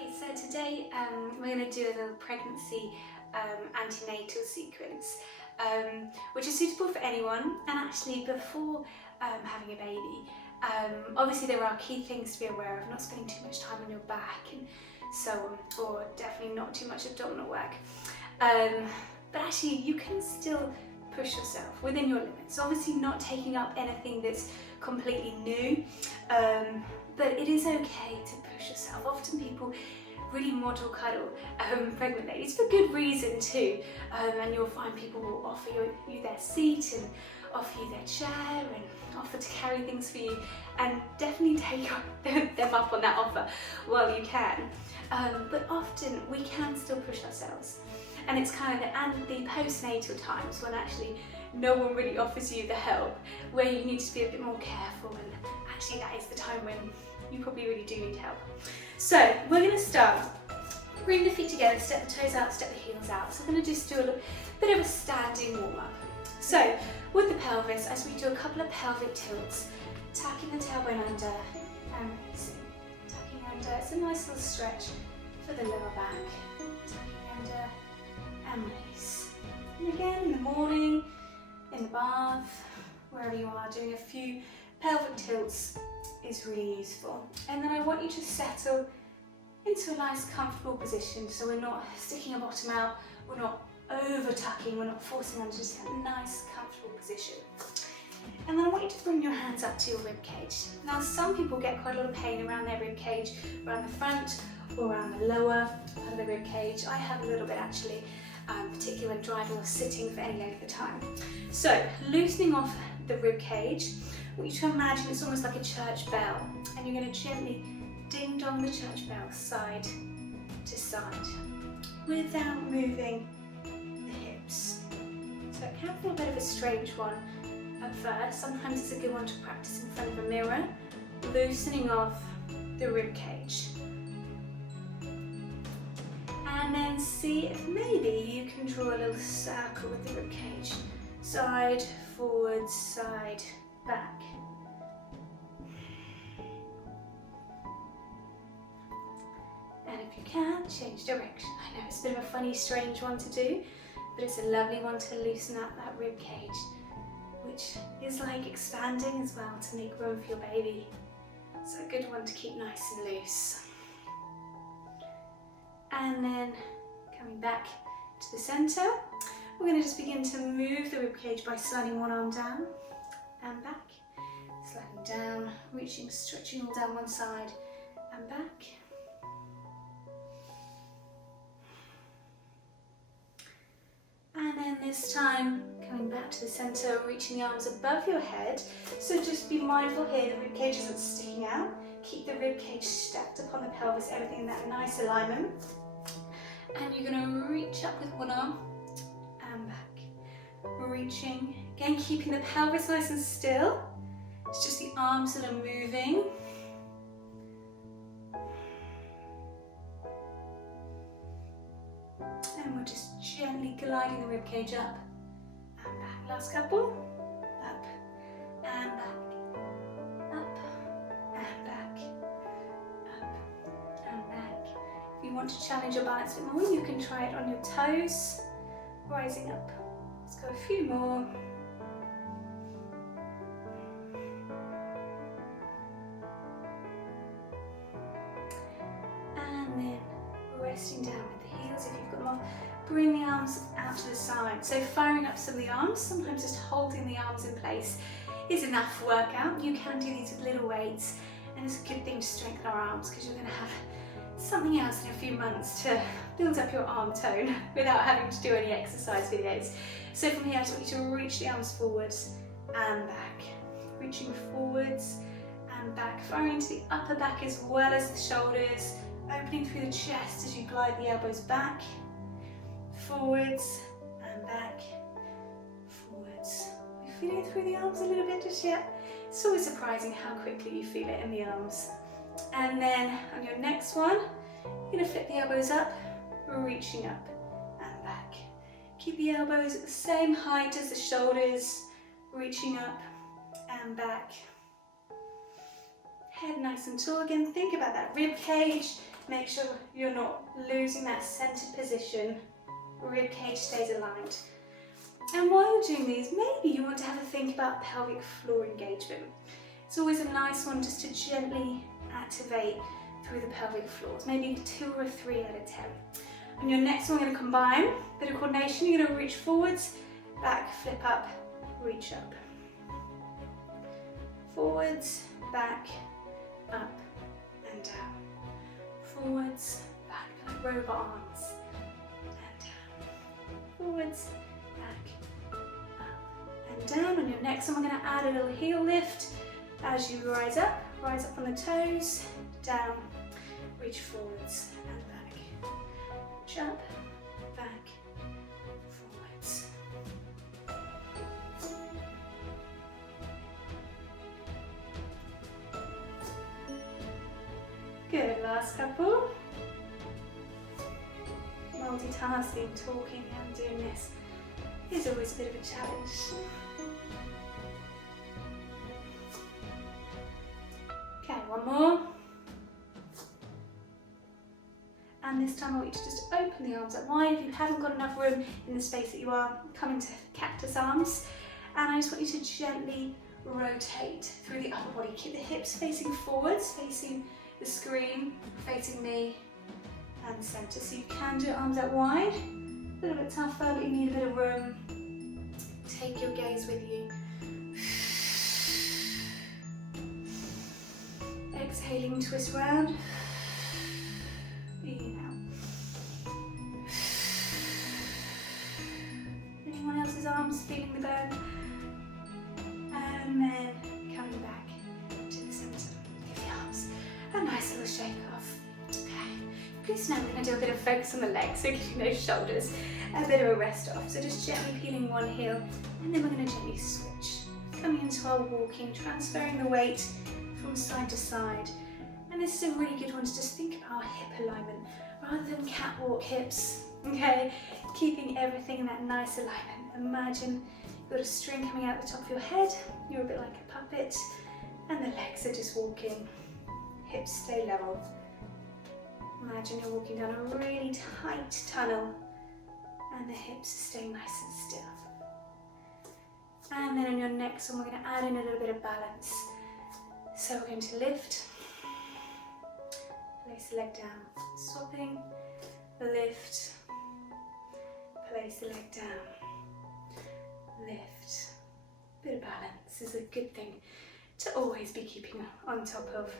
Okay, so today we're going to do a little pregnancy antenatal sequence, which is suitable for anyone. And actually, before having a baby, obviously there are key things to be aware of: not spending too much time on your back and so on, or definitely not too much abdominal work. But actually, you can still push yourself within your limits. Obviously, not taking up anything that's completely new, but it is okay to push yourself. Often people really model cuddle pregnant ladies for good reason too, and you'll find people will offer you their seat and offer you their chair and offer to carry things for you, and definitely take them up on that offer while you can. But often we can still push ourselves. And it's kind of the postnatal times when actually no one really offers you the help, where you need to be a bit more careful, and actually that is the time when you probably really do need help. So we're going to start. Bring the feet together, step the toes out, step the heels out. So we're going to just do a little bit of a standing warm up. So with the pelvis, as we do a couple of pelvic tilts, tucking the tailbone under and releasing. Tucking under, it's a nice little stretch for the lower back. Tucking under and release. And again, in the morning, in the bath, wherever you are, doing a few pelvic tilts is really useful. And then I want you to settle into a nice comfortable position, so we're not sticking our bottom out, we're not over tucking, we're not forcing under, just a nice comfortable position. And then I want you to bring your hands up to your rib cage. Now some people get quite a lot of pain around their rib cage, around the front or around the lower part of the rib cage. I have a little bit actually, particularly when driving or sitting for any length of time. So loosening off the rib cage, I want you to imagine it's almost like a church bell, and you're going to gently ding dong the church bell side to side without moving the hips. So it can feel a bit of a strange one at first. Sometimes it's a good one to practice in front of a mirror, loosening off the rib cage. And then see if maybe you can draw a little circle with the rib cage. Side, forward, side, back. And if you can, change direction. I know it's a bit of a funny, strange one to do, but it's a lovely one to loosen up that rib cage, which is like expanding as well to make room for your baby. So a good one to keep nice and loose. And then coming back to the center, we're going to just begin to move the ribcage by sliding one arm down and back, sliding down, reaching, stretching all down one side and back. And then this time, coming back to the center, reaching the arms above your head. So just be mindful here, the ribcage isn't sticking out. Keep the ribcage stacked upon the pelvis, everything in that nice alignment. And you're going to reach up with one arm and back. Reaching, again keeping the pelvis nice and still. It's just the arms that are moving. And we're just gently gliding the ribcage up and back. Last couple. Up and back. Up and back. Up and back. If you want to challenge your balance a bit more, you can try it on your toes, rising up. Let's go a few more. And then resting down with the heels if you've got them off. Bring the arms out to the side. So firing up some of the arms, sometimes just holding the arms in place is enough workout. You can do these with little weights, and it's a good thing to strengthen our arms because you're going to have something else in a few months to build up your arm tone without having to do any exercise videos. So from here I just want you to reach the arms forwards and back. Reaching forwards and back, firing into the upper back as well as the shoulders, opening through the chest as you glide the elbows back. Forwards and back, forwards. You're feeling it through the arms a little bit just yet? It's always surprising how quickly you feel it in the arms. And then on your next one, you're going to flip the elbows up, reaching up and back. Keep the elbows at the same height as the shoulders, reaching up and back. Head nice and tall again. Think about that rib cage. Make sure you're not losing that centered position. Rib cage stays aligned. And while you're doing these, maybe you want to have a think about pelvic floor engagement. It's always a nice one just to gently activate through the pelvic floors, maybe 2 or 3 out of 10. On your next one, we're going to combine a bit of coordination. You're going to reach forwards, back, flip up, reach up. Forwards, back, up and down. Forwards, back, like robot arms, and down. Forwards, back, up and down. On your next one, we're going to add a little heel lift as you rise up on the toes, down, reach forwards and back. Reach up, back, forwards. Good, last couple. Multitasking, talking and doing this is always a bit of a challenge. Okay, one more. And this time I want you to just open the arms up wide. If you haven't got enough room in the space that you are, come into cactus arms. And I just want you to gently rotate through the upper body. Keep the hips facing forwards, facing the screen, facing me and centre. So you can do arms out wide. A little bit tougher, but you need a bit of room. Take your gaze with you. Exhaling, twist round. Inhale. Anyone else's arms feeling the burn? And then coming back to the centre. Give the arms a nice little shake off. Okay. Please now we're going to do a bit of focus on the legs, so keeping those shoulders a bit of a rest off. So just gently peeling one heel, and then we're going to gently switch. Coming into our walking, transferring the weight from side to side. And this is a really good one to just think about hip alignment rather than catwalk hips, okay? Keeping everything in that nice alignment. Imagine you've got a string coming out the top of your head, you're a bit like a puppet, and the legs are just walking. Hips stay level. Imagine you're walking down a really tight tunnel, and the hips are staying nice and still. And then on your next one, we're going to add in a little bit of balance. So we're going to lift, place the leg down, swapping, lift, place the leg down, lift. Bit of balance is a good thing to always be keeping on top of.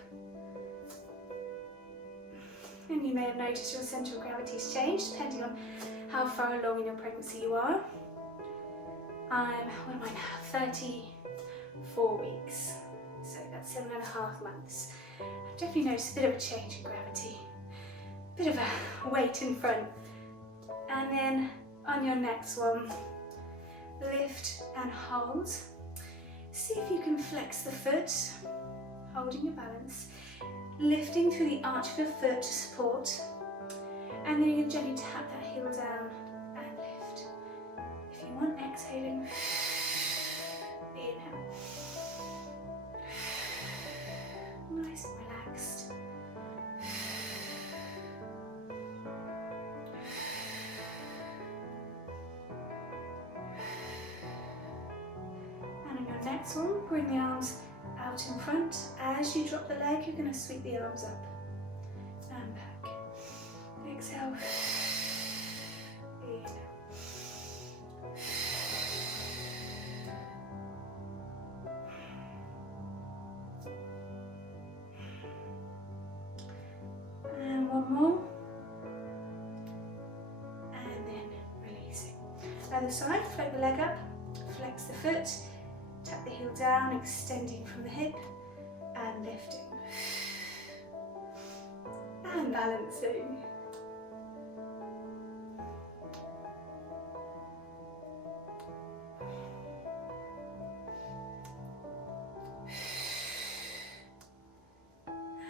And you may have noticed your centre of gravity has changed depending on how far along in your pregnancy you are. What am I now? 34 weeks. So that's 7.5 months. I've definitely noticed a bit of a change in gravity. A bit of a weight in front. And then on your next one, lift and hold. See if you can flex the foot, holding your balance. Lifting through the arch of your foot to support. And then you can gently tap that heel down and lift. If you want, exhaling. Inhale. Nice and relaxed. And on your next one, bring the arms out in front. As you drop the leg, you're going to sweep the arms up and back. Exhale. Inhale. And one more. And then releasing. Other side, float the leg up, flex the foot, tap the heel down, extending from the hip, and lifting. And balancing.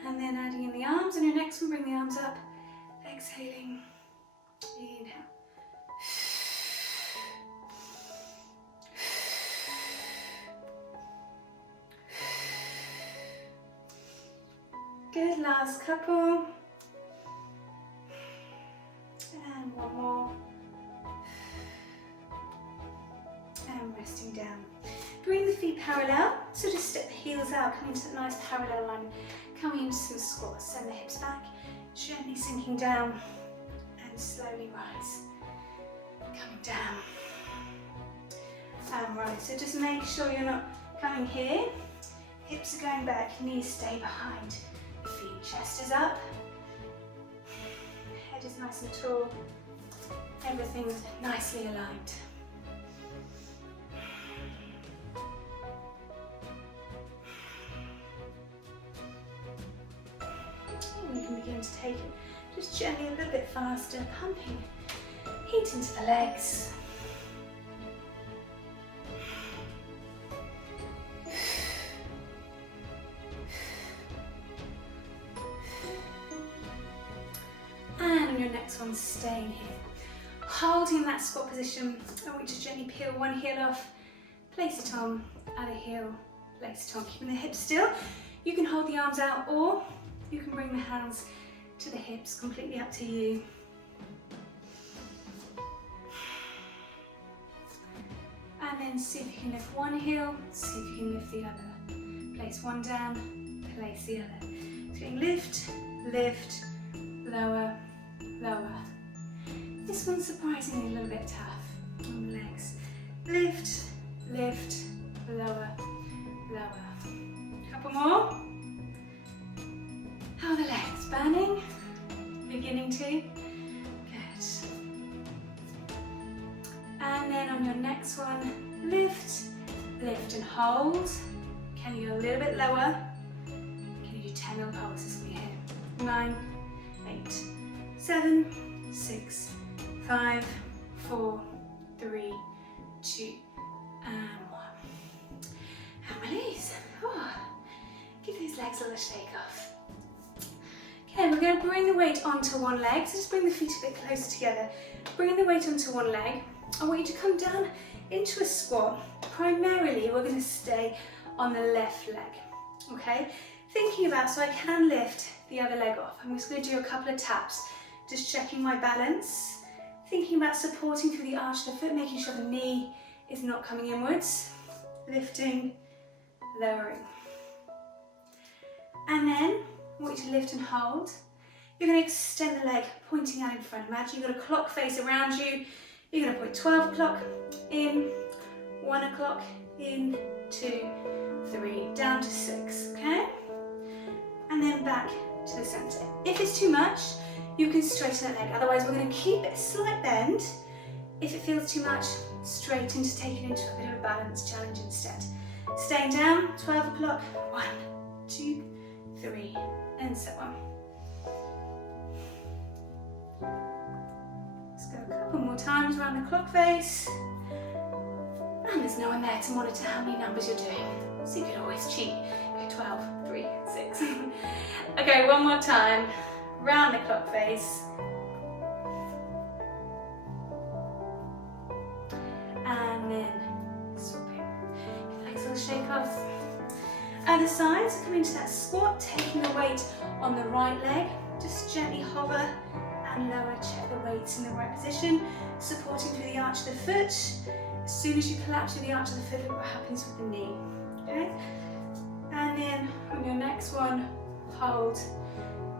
And then adding in the arms, and your next one, bring the arms up, exhaling, inhale. Good, last couple. One more. And resting down. Bring the feet parallel, so just step the heels out, coming to that nice parallel line, coming into some squats. Send the hips back, gently sinking down, and slowly rise. Coming down. And rise. So just make sure you're not coming here. Hips are going back, knees stay behind. Feet, chest is up. Head is nice and tall. Everything's nicely aligned. We can begin to take it just gently a little bit faster, pumping heat into the legs. And on your next one, staying here. Holding that squat position, I want you to gently peel one heel off, place it on, other heel, place it on. Keeping the hips still. You can hold the arms out, or you can bring the hands to the hips, completely up to you. And then see if you can lift one heel, see if you can lift the other. Place one down, place the other. So you can lift, lift, lower, lower. This one's surprisingly a little bit tough on the legs. Lift, lift, lower, lower. Couple more. How are the legs? Burning? Beginning to? Good. And then on your next one, lift, lift and hold. Can you go a little bit lower? Can you do 10 little pulses for me here? 9, 8, 7, 6, 5, 4, 3, 2, and 1. And release. Oh, give these legs a little shake off. Okay, we're going to bring the weight onto one leg, so just bring the feet a bit closer together. Bring the weight onto one leg. I want you to come down into a squat. Primarily, we're going to stay on the left leg, okay? Thinking about, so I can lift the other leg off. I'm just going to do a couple of taps, just checking my balance. Thinking about supporting through the arch of the foot, making sure the knee is not coming inwards. Lifting, lowering. And then, I want you to lift and hold. You're going to extend the leg, pointing out in front. Imagine you've got a clock face around you. You're going to point 12 o'clock in, 1 o'clock in, 2, 3, down to 6, okay? And then back to the center. If it's too much, you can straighten that leg. Otherwise, we're going to keep it a slight bend. If it feels too much, straighten to take it into a bit of a balance challenge instead. Staying down, 12 o'clock, 1, 2, 3, and so on. Let's go a couple more times around the clock face. And there's no one there to monitor how many numbers you're doing, so you can always cheat. Go 12, 3, 6. Okay, one more time. Round the clock face. And then swapping. Legs will shake off. Other side, so come into that squat, taking the weight on the right leg. Just gently hover and lower, check the weight's in the right position, supporting through the arch of the foot. As soon as you collapse through the arch of the foot, look what happens with the knee. Okay? And then on your next one, hold.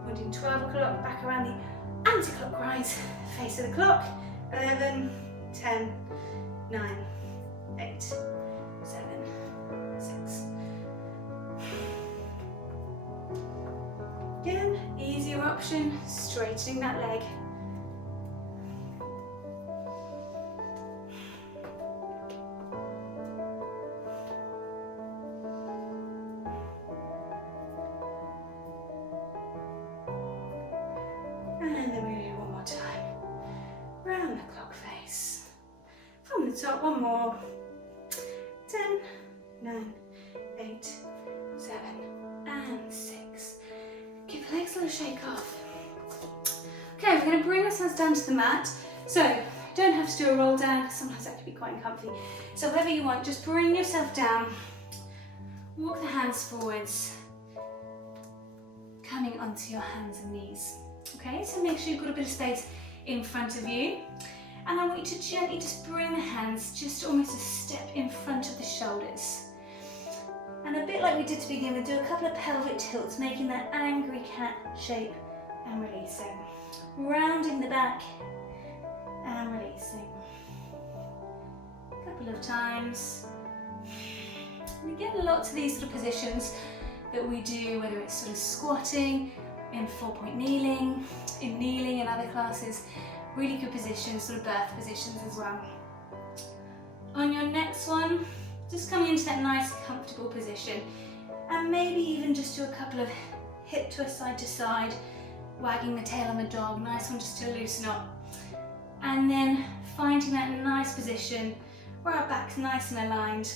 We're doing 12 o'clock, back around the anti-clockwise face of the clock. 11, 10, 9, 8, 7, 6. Again, easier option, straightening that leg. And then we're going to do one more time. Round the clock face. From the top, one more. 10, 9, 8, 7, and 6. Give the legs a little shake off. Okay, we're going to bring ourselves down to the mat. So, you don't have to do a roll down, because sometimes that can be quite uncomfy. So whatever you want, just bring yourself down. Walk the hands forwards. Coming onto your hands and knees. Okay, so make sure you've got a bit of space in front of you. And I want you to gently just bring the hands just almost a step in front of the shoulders. And a bit like we did to begin with, do a couple of pelvic tilts, making that angry cat shape and releasing. Rounding the back and releasing. A couple of times. We get a lot to these sort of positions that we do, whether it's sort of squatting, in 4-point kneeling, in kneeling in other classes. Really good positions, sort of birth positions as well. On your next one, just coming into that nice comfortable position, and maybe even just do a couple of hip twists side to side, wagging the tail on the dog, nice one just to loosen up. And then finding that nice position where our back's nice and aligned,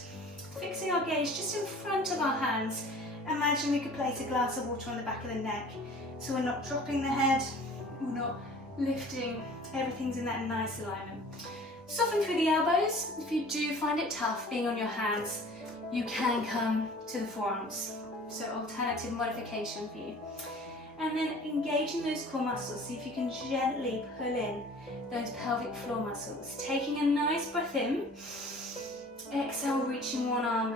fixing our gaze just in front of our hands. Imagine we could place a glass of water on the back of the neck, so we're not dropping the head, we're not lifting, everything's in that nice alignment. Soften through the elbows. If you do find it tough being on your hands, you can come to the forearms. So alternative modification for you. And then engaging those core muscles, see if you can gently pull in those pelvic floor muscles. Taking a nice breath in, exhale, reaching one arm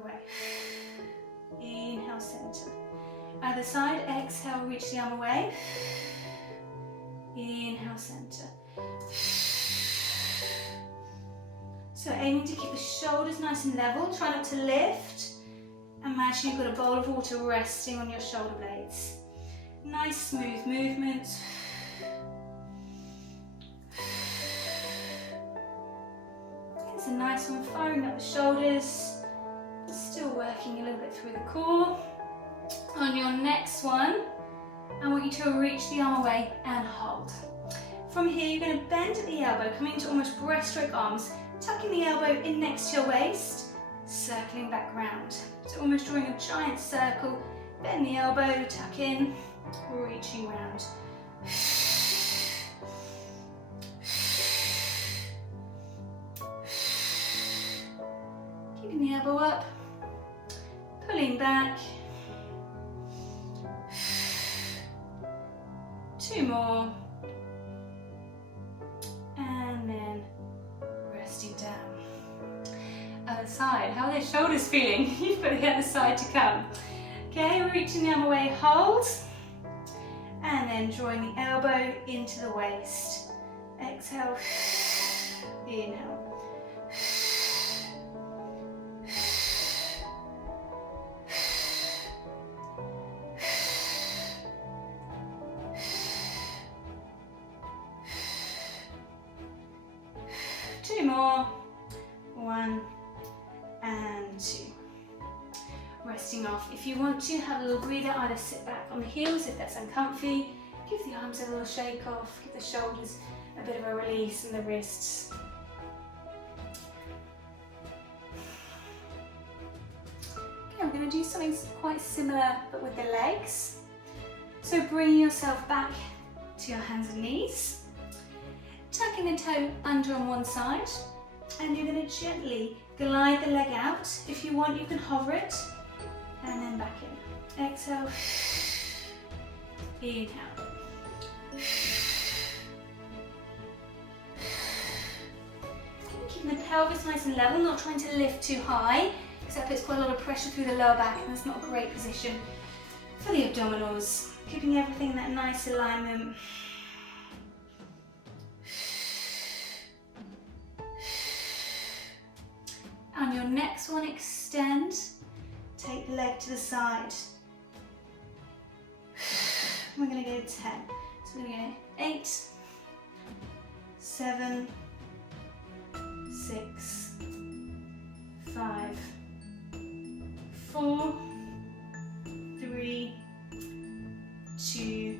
away. Inhale, center. Other side, exhale, reach the arm away. Inhale, center. So aiming to keep the shoulders nice and level, try not to lift. Imagine you've got a bowl of water resting on your shoulder blades. Nice smooth movements. It's a nice one, firing up the shoulders. Still working a little bit through the core. On your next one, I want you to reach the arm away and hold. From here, you're going to bend at the elbow, coming into almost breaststroke arms, tucking the elbow in next to your waist, circling back round. So almost drawing a giant circle, bend the elbow, tuck in, reaching round. Keeping the elbow up, pulling back. 2 more. And then resting down. Other side. How are the shoulders feeling? You've got the other side to come. Okay, reaching the arm away, hold. And then drawing the elbow into the waist. Exhale. Inhale. 2 more. 1 and 2. Resting off. If you want to, have a little breather, either sit back on the heels if that's uncomfy, give the arms a little shake off, give the shoulders a bit of a release and the wrists. Okay, I'm going to do something quite similar but with the legs. So bringing yourself back to your hands and knees, tucking the toe under on one side, and you're going to gently glide the leg out. If you want, you can hover it, and then back in. Exhale, inhale. Keeping the pelvis nice and level, not trying to lift too high, because that puts quite a lot of pressure through the lower back, and that's not a great position for the abdominals. Keeping everything in that nice alignment. On your next one, extend, take the leg to the side. We're going to go 10. So we're going to go 8, 7, 6, 5, 4, 3, 2,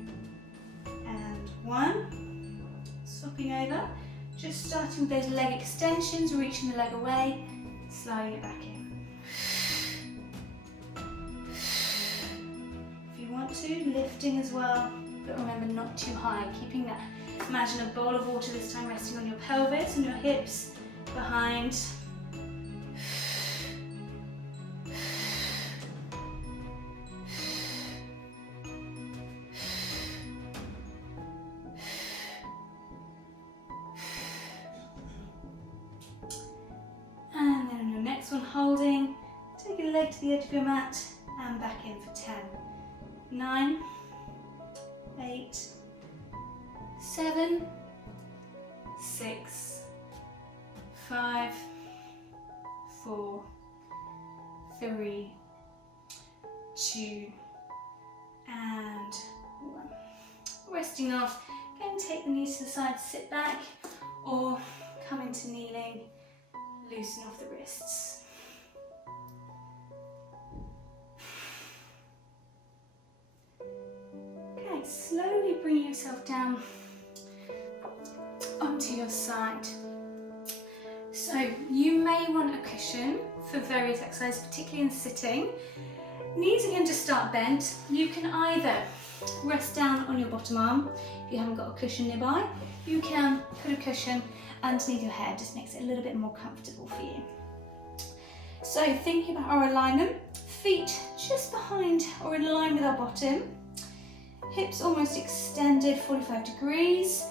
and 1. Swapping over, just starting with those leg extensions, reaching the leg away, sliding it back in. If you want to, lifting as well, but remember not too high, keeping that. Imagine a bowl of water this time resting on your pelvis and your hips, behind. to the edge of your mat and back in for 10. 9, 8, 7, 6, 5, 4, 3, 2, and 1. Resting off, go and take the knees to the side, sit back, or come into kneeling, loosen off the wrists. Okay, slowly bring yourself down onto your side. So you may want a cushion for various exercises, particularly in sitting. Knees are going to start bent. You can either rest down on your bottom arm. If you haven't got a cushion nearby, you can put a cushion underneath your head, just makes it a little bit more comfortable for you. So thinking about our alignment, feet just behind or in line with our bottom, hips almost extended 45 degrees,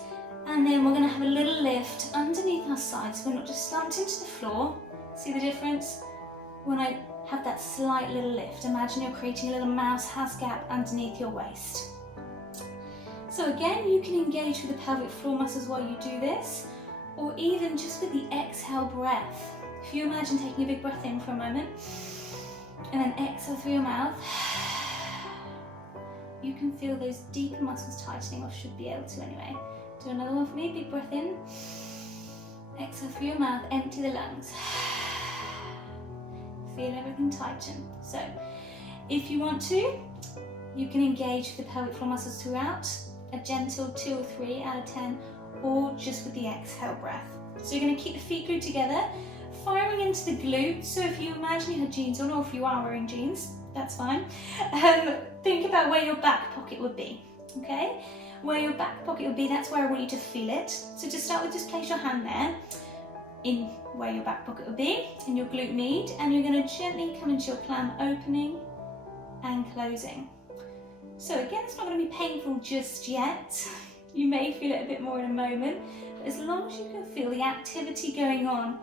and then we're going to have a little lift underneath our sides. So we're not just slumped into the floor. See the difference? When I have that slight little lift, imagine you're creating a little mouse house gap underneath your waist. So again, you can engage with the pelvic floor muscles while you do this, or even just with the exhale breath. If you imagine taking a big breath in for a moment, and then exhale through your mouth, you can feel those deeper muscles tightening, or should be able to anyway. Do another one for me, big breath in, exhale through your mouth, empty the lungs. Feel everything tighten. So if you want to, you can engage with the pelvic floor muscles throughout, a gentle 2 or 3 out of 10, or just with the exhale breath. So you're going to keep the feet glued together, firing into the glutes. So if you imagine you had jeans on, or if you are wearing jeans, that's fine. Think about where your back pocket would be, okay? Where your back pocket would be, that's where I want you to feel it. So to start with, just place your hand there, in where your back pocket would be, in your glute med, and you're going to gently come into your clam, opening and closing. So again, it's not going to be painful just yet. You may feel it a bit more in a moment, but as long as you can feel the activity going on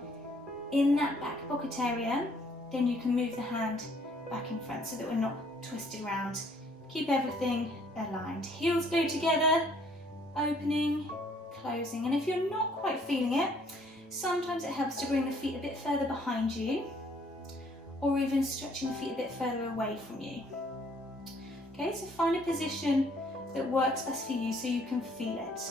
in that back pocket area, then you can move the hand back in front so that we're not twisted around. Keep everything aligned. Heels glued together, opening, closing. And if you're not quite feeling it, sometimes it helps to bring the feet a bit further behind you, or even stretching the feet a bit further away from you. Okay, so find a position that works best for you so you can feel it.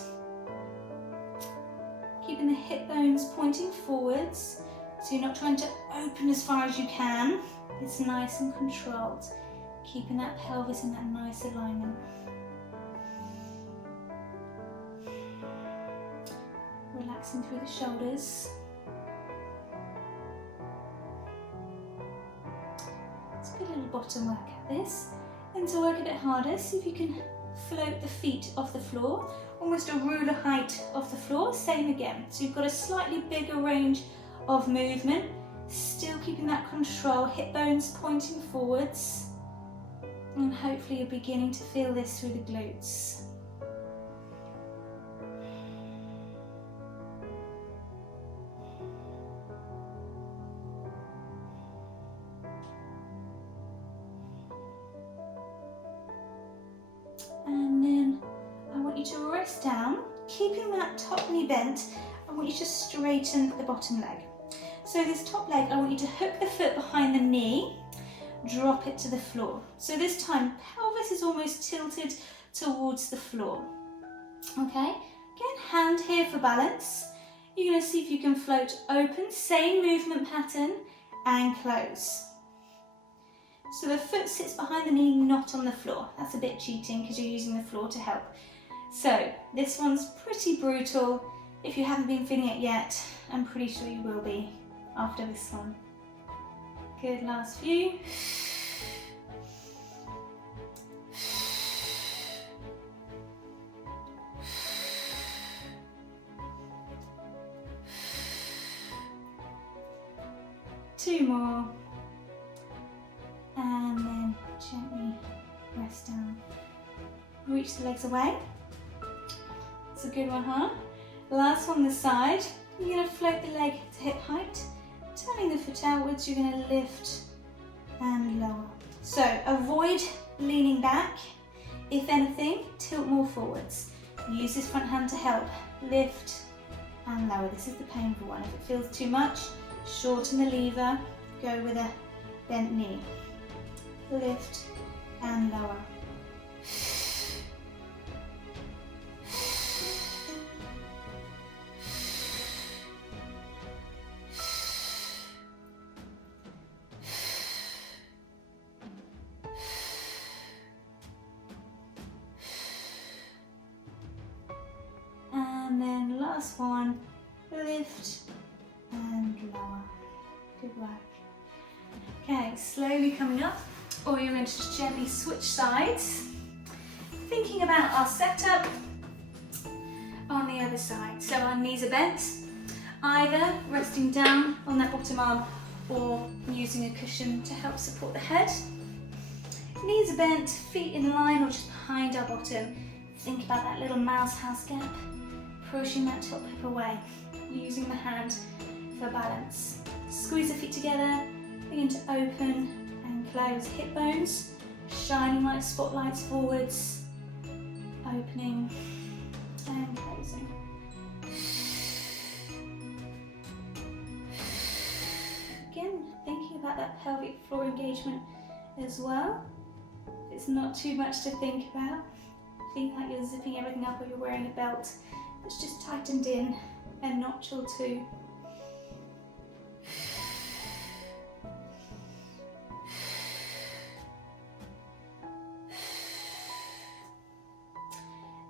Keeping the hip bones pointing forwards, so you're not trying to open as far as you can. It's nice and controlled. Keeping that pelvis in that nice alignment. Relaxing through the shoulders. It's a good little bottom work at this. And to work a bit harder, see if you can float the feet off the floor, almost a ruler height off the floor, same again. So you've got a slightly bigger range of movement, still keeping that control, hip bones pointing forwards, and hopefully you're beginning to feel this through the glutes. And then I want you to rest down, keeping that top knee bent. I want you to straighten the bottom leg. So this top leg, I want you to hook the foot behind the knee, drop it to the floor. So this time, pelvis is almost tilted towards the floor. Okay, again, hand here for balance. You're going to see if you can float open, same movement pattern, and close. So the foot sits behind the knee, not on the floor. That's a bit cheating because you're using the floor to help. So this one's pretty brutal. If you haven't been feeling it yet, I'm pretty sure you will be after this one. Good, last few. Two more. And then gently rest down. Reach the legs away. It's a good one, huh? Last one this side. You're going to float the leg to hip height. Turning the foot outwards, you're going to lift and lower. So avoid leaning back. If anything, tilt more forwards. Use this front hand to help. Lift and lower. This is the painful one. If it feels too much, shorten the lever. Go with a bent knee. Lift and lower. And then last one, lift and lower. Good work. Okay, slowly coming up, or you're going to just gently switch sides. Thinking about our setup on the other side. So our knees are bent, either resting down on that bottom arm or using a cushion to help support the head. Knees are bent, feet in line or just behind our bottom. Think about that little mouse house gap, pushing that top hip away, using the hand for balance. Squeeze the feet together, begin to open and close hip bones, shining like spotlights forwards, opening and closing. Again, thinking about that pelvic floor engagement as well. It's not too much to think about. Feel like you're zipping everything up or you're wearing a belt that's just tightened in a notch or two.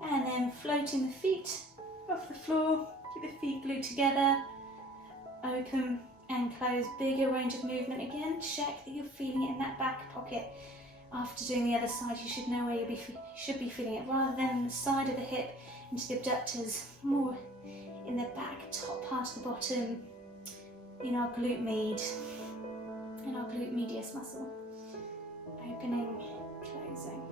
And then floating the feet off the floor, keep the feet glued together, open and close, bigger range of movement again. Check that you're feeling it in that back pocket. After doing the other side, you should know where you should be feeling it, rather than the side of the hip into the abductors, more in the back top part of the bottom, in our glute med, in our glute medius muscle. Opening, closing.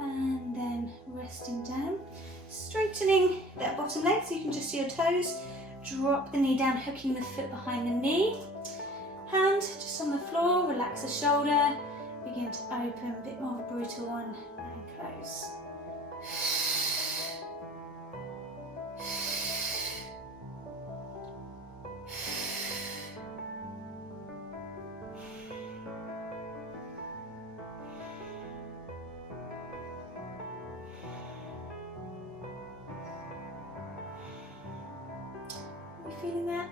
And then resting down, straightening that bottom leg so you can just see your toes. Drop the knee down, hooking the foot behind the knee. Hand just on the floor, relax the shoulder. Begin to open, a bit more of a brutal one, and close. Feeling that?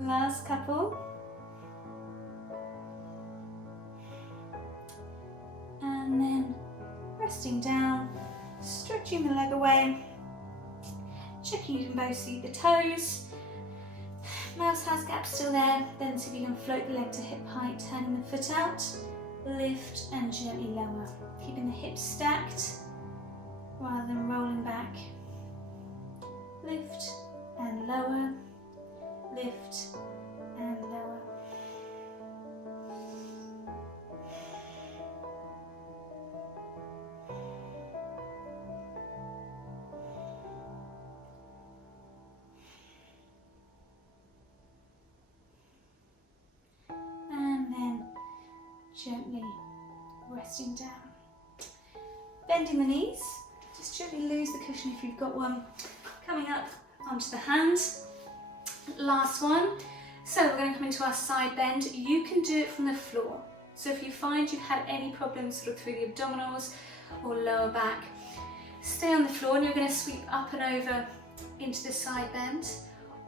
Last couple. And then resting down, stretching the leg away, checking you can both see the toes. Mouse house gap still there, then see if you can float the leg to hip height, turning the foot out, lift and gently lower, keeping the hips stacked rather than rolling back. Lift and lower, lift and lower. And then gently resting down. Bending the knees, just gently lose the cushion if you've got one. Coming up onto the hands. Last one. So we're going to come into our side bend. You can do it from the floor. So if you find you've had any problems sort of through the abdominals or lower back, stay on the floor and you're going to sweep up and over into the side bend.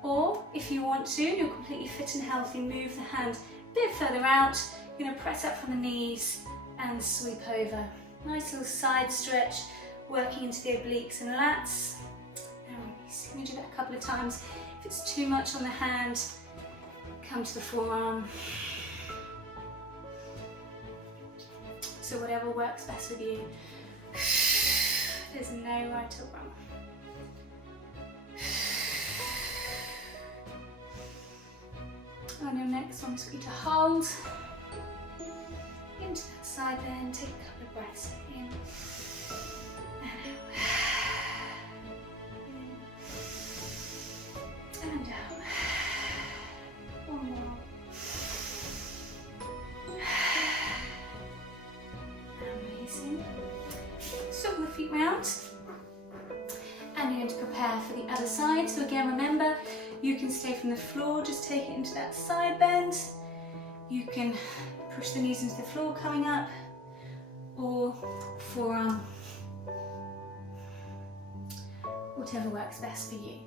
Or if you want to, and you're completely fit and healthy, move the hand a bit further out. You're going to press up from the knees and sweep over. Nice little side stretch, working into the obliques and lats. Can you do that a couple of times? If it's too much on the hand, come to the forearm. So whatever works best with you. There's no right or wrong. On your next one, I just want you to hold. into that side bend, take a couple of breaths in and out. In and out. One more. And releasing. Swap the feet round. And you're going to prepare for the other side. So again, remember, you can stay from the floor, just take it into that side bend. You can push the knees into the floor coming up, or forearm, whatever works best for you.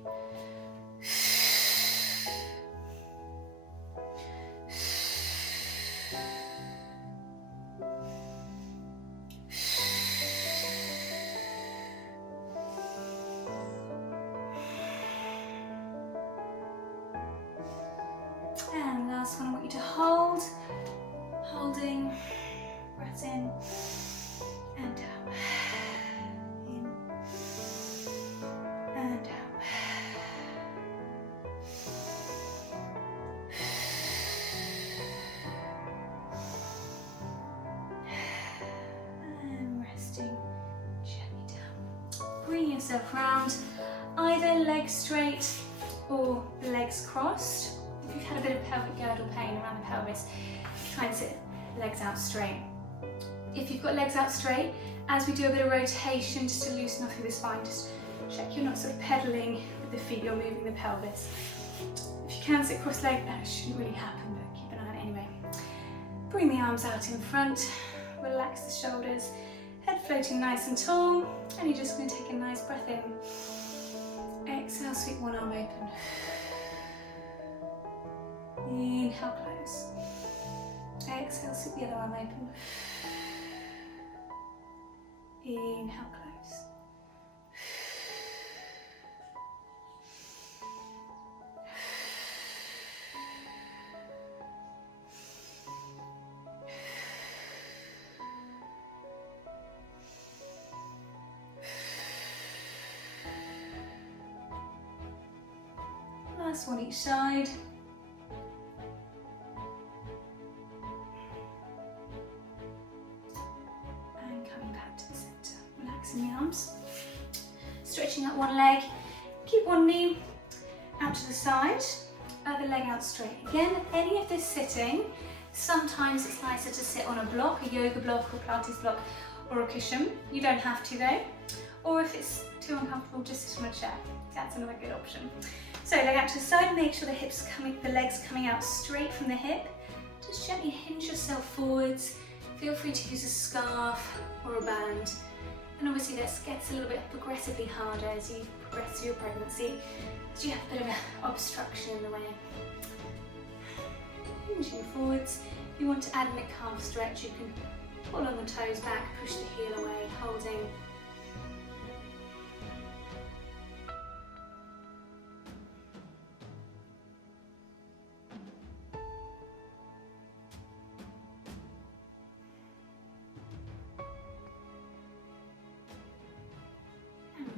And last one, I want you to hold, holding, breath in and out, in and out. And resting gently down. Bring yourself round, either legs straight or the legs crossed. If you've had a bit of pelvic girdle pain around the pelvis, try and sit legs out straight. If you've got legs out straight, as we do a bit of rotation just to loosen off through the spine, just check you're not sort of pedaling with the feet, you're moving the pelvis. If you can sit cross-legged, that shouldn't really happen, but keep an eye on it anyway. Bring the arms out in front, relax the shoulders, head floating nice and tall, and you're just going to take a nice breath in. Exhale, sweep one arm open. Inhale, close. Exhale, sweep the other arm open. Inhale, close. Last one each side. The arms, stretching out one leg, keep one knee out to the side, other leg out straight. Again, any of this sitting, sometimes it's nicer to sit on a block, a yoga block or Pilates block or a cushion. You don't have to though. Or if it's too uncomfortable, just sit on a chair. That's another good option. So leg out to the side, make sure the legs coming out straight from the hip. Just gently hinge yourself forwards. Feel free to use a scarf or a band. And obviously this gets a little bit progressively harder as you progress through your pregnancy, as you have a bit of an obstruction in the way. Hinging forwards. If you want to add in a calf stretch, you can pull on the toes back, push the heel away, holding.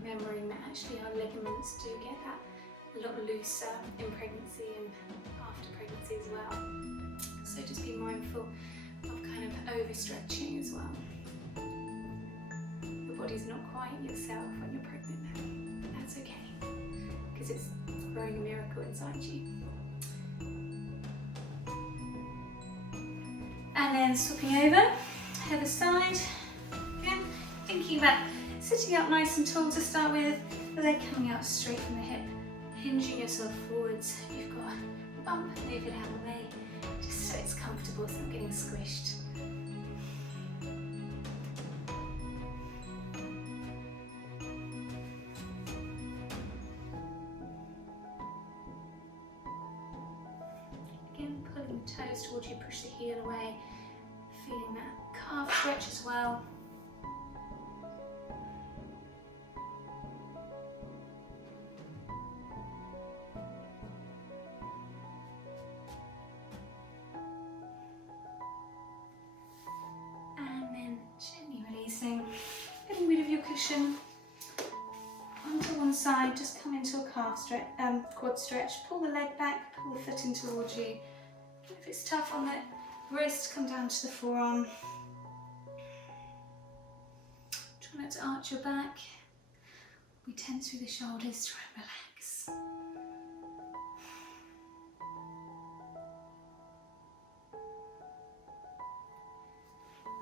Remembering that actually our ligaments do get that a lot looser in pregnancy and after pregnancy as well. So just be mindful of kind of overstretching as well. Your body's not quite yourself when you're pregnant. That's okay, because it's growing a miracle inside you. And then swapping over, other side. Again, thinking about sitting up nice and tall to start with, the leg coming out straight from the hip, hinging yourself forwards. If you've got a bump, move it out of the way, just so it's comfortable, it's not getting squished. Again, pulling the toes towards you, push the heel away, feeling that calf stretch as well. Getting rid of your cushion onto one side, just come into a calf stretch, quad stretch, pull the leg back, pull the foot in towards you. If it's tough on the wrist, come down to the forearm, Try not to arch your back. We tense through the shoulders, try and relax.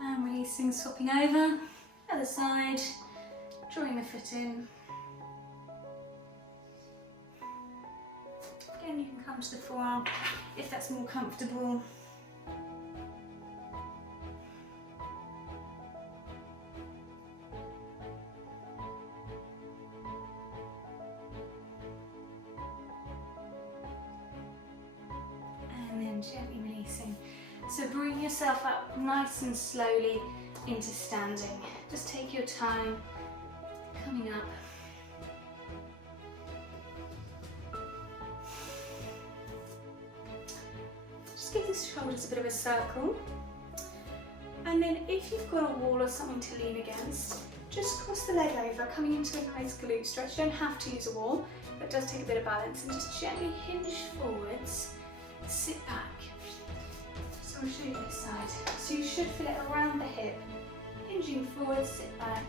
And releasing, swapping over, other side, drawing the foot in. Again, you can come to the forearm if that's more comfortable. And then gently releasing. So bring yourself up nice and slowly into standing. Just take your time, coming up. Just give the shoulders a bit of a circle. And then if you've got a wall or something to lean against, just cross the leg over, coming into a nice glute stretch. You don't have to use a wall, but it does take a bit of balance. And just gently hinge forwards, sit back. So I'll show you this side. So you should feel it around the hip. Hinging forward, sit back.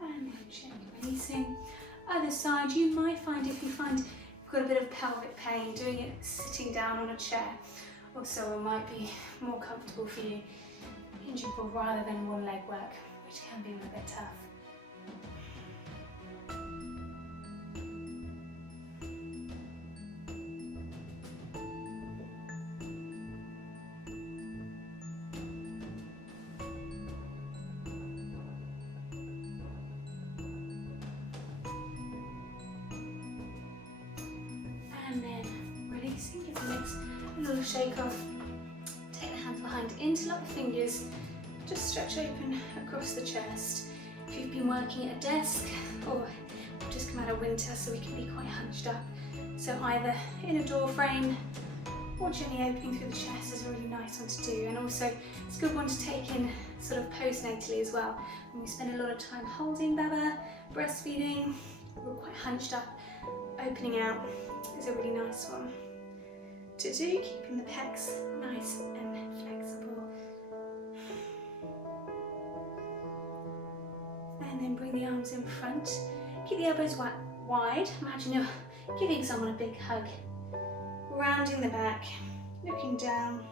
And then gently releasing. Other side, you might find if you find you've got a bit of pelvic pain, doing it sitting down on a chair or so, it might be more comfortable for you. Hinging forward rather than one leg work, which can be a little bit tough. And then releasing, give the legs a little shake off. Take the hands behind, interlock the fingers. Just stretch open across the chest. If you've been working at a desk or just come out of winter, so we can be quite hunched up. So either in a door frame or gently opening through the chest is a really nice one to do. And also it's a good one to take in sort of postnatally as well. When we spend a lot of time holding Baba, breastfeeding, we're quite hunched up, opening out is a really nice one to do, keeping the pecs nice and flexible. And then bring the arms in front. Keep the elbows wide. Imagine you're giving someone a big hug. Rounding the back, looking down.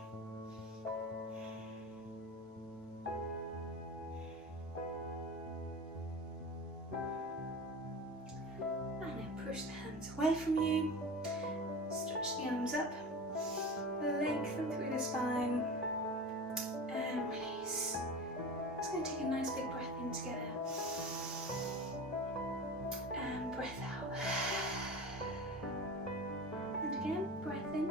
And then push the hands away from you. Stretch the arms up. Lengthen through the spine. And release. Just going to take a nice big breath in together. And breath out. And again, breath in.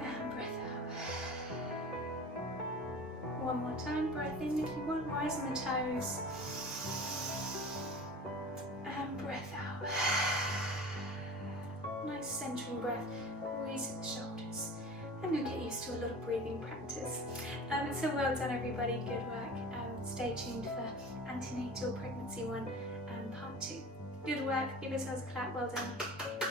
And breath out. One more time, breath in if you want, rise on the toes. And breath out. Nice centering breath, releasing the shoulders. And you'll get used to a lot of breathing practice. So well done everybody, good work. Stay tuned for antenatal pregnancy 1 and part 2. Good work, give yourselves a clap, well done.